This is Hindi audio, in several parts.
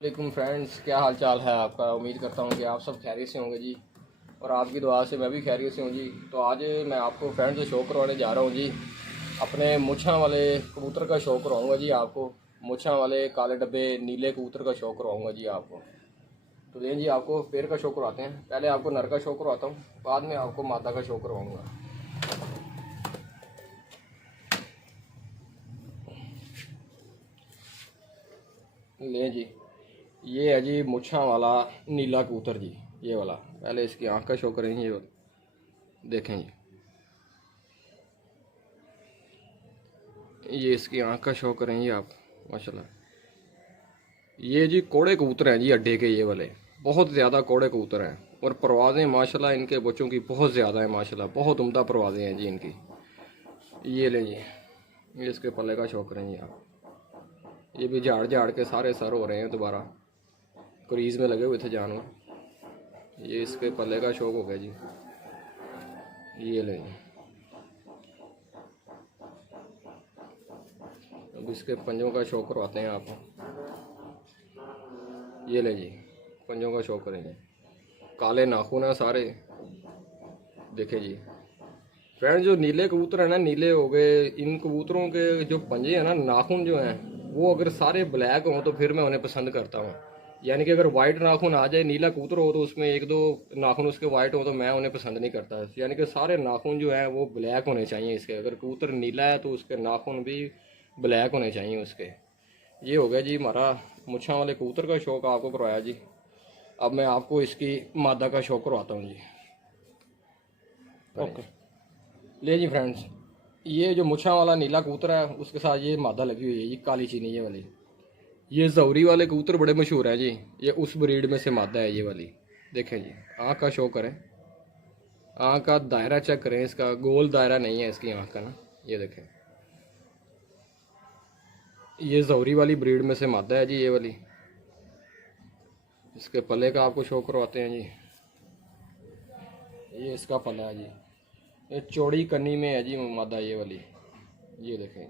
वालेकुम फ्रेंड्स, क्या हाल चाल है आपका। उम्मीद करता हूँ कि आप सब खैरियत से होंगे जी, और आपकी दुआ से मैं भी खैरियत से हूँ जी। तो आज मैं आपको फ्रेंड्स शो करवाने जा रहा हूँ जी। अपने मुच्छा वाले कबूतर का शो करवाऊँगा जी आपको। मुच्छा वाले काले डब्बे नीले कबूतर का शो करवाऊँगा जी आपको। तो लें जी, आपको पेड़ का शो करवाते हैं। पहले आपको नर का शो करवाता हूँ, बाद में आपको मादा का शो करवाऊँगा। लें जी, ये है जी मुच्छा वाला नीला कबूतर जी, ये वाला। पहले इसकी आँख का शो करेंगे, ये देखें जी, ये इसकी आँख का शो करेंगे आप माशाल्लाह। ये जी कोड़े कबूतर हैं जी, अड्डे के ये वाले बहुत ज़्यादा कोड़े कबूतर हैं। और परवाज़ें माशाल्लाह इनके बच्चों की बहुत ज़्यादा है माशाल्लाह, बहुत उम्दा परवाज़ें हैं जी इनकी। ये लें जी, ये इसके पल्ले का शो करेंगे आप। ये भी झाड़ झाड़ के सारे सर हो रहे हैं दोबारा, क्रीज़ में लगे हुए थे जानवर। ये इसके पल्ले का शौक हो गया जी। ये लें जी, अब इसके पंजों का शो करवाते हैं आपको। ये ले जी, पंजों का शो करेंगे। काले नाखून है सारे, देखे जी। फ्रेंड, जो नीले कबूतर है ना, नीले हो गए, इन कबूतरों के जो पंजे हैं ना, नाखून जो हैं वो अगर सारे ब्लैक हों तो फिर मैं उन्हें पसंद करता हूँ। यानी कि अगर वाइट नाखून आ जाए, नीला कबूतर हो तो उसमें एक दो नाखून उसके वाइट हो, तो मैं उन्हें पसंद नहीं करता। यानी कि सारे नाखून जो हैं वो ब्लैक होने चाहिए इसके। अगर कबूतर नीला है तो उसके नाखून भी ब्लैक होने चाहिए उसके। ये हो गया जी हमारा मुच्छा वाले कबूतर का शौक आपको करवाया जी। अब मैं आपको इसकी मादा का शौक करवाता हूँ जी। ओके, ले जी फ्रेंड्स, ये जो मुच्छा वाला नीला कबूतर है उसके साथ ये मादा लगी हुई है, ये काली चीनी ये वाली। ये जौहरी वाले कबूतर बड़े मशहूर हैं जी, ये उस ब्रीड में से मादा है ये वाली। देखें जी, आँख का शो करें, आँख का दायरा चेक करें, इसका गोल दायरा नहीं है इसकी आँख का ना। ये देखें, ये जौहरी वाली ब्रीड में से मादा है जी ये वाली। इसके पल्ले का आपको शो करवाते हैं जी। ये इसका पल्ला है जी, ये चौड़ी कन्नी में है जी मादा ये वाली। ये देखें,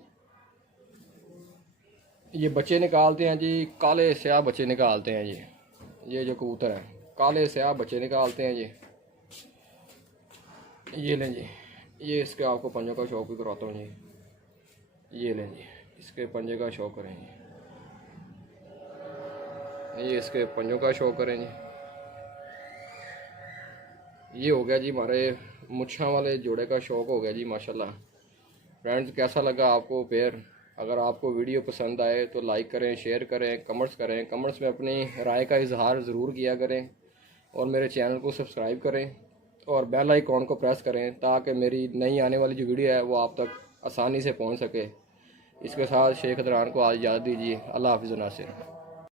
ये बच्चे निकालते हैं जी, काले स्याह बच्चे निकालते हैं जी। ये जो कबूतर है काले स्याह बच्चे निकालते हैं जी। ये लें जी, ये इसके आपको पंजों का शौक भी करवाता हूँ जी। ये लें जी, इसके पंजे का शौक करेंगे, ये इसके पंजों का शौक करेंगे। ये हो गया जी हमारे मुच्छा वाले जोड़े का शौक हो गया जी माशाल्लाह। फ्रेंड्स, कैसा लगा आपको पेयर? अगर आपको वीडियो पसंद आए तो लाइक करें, शेयर करें, कमेंट्स करें। कमेंट्स में अपनी राय का इजहार ज़रूर किया करें, और मेरे चैनल को सब्सक्राइब करें और बेल आइकॉन को प्रेस करें, ताकि मेरी नई आने वाली जो वीडियो है वो आप तक आसानी से पहुंच सके। इसके साथ शेख दरान को आज इजाज़त दीजिए। अल्लाह हाफ़िज़ नासिर।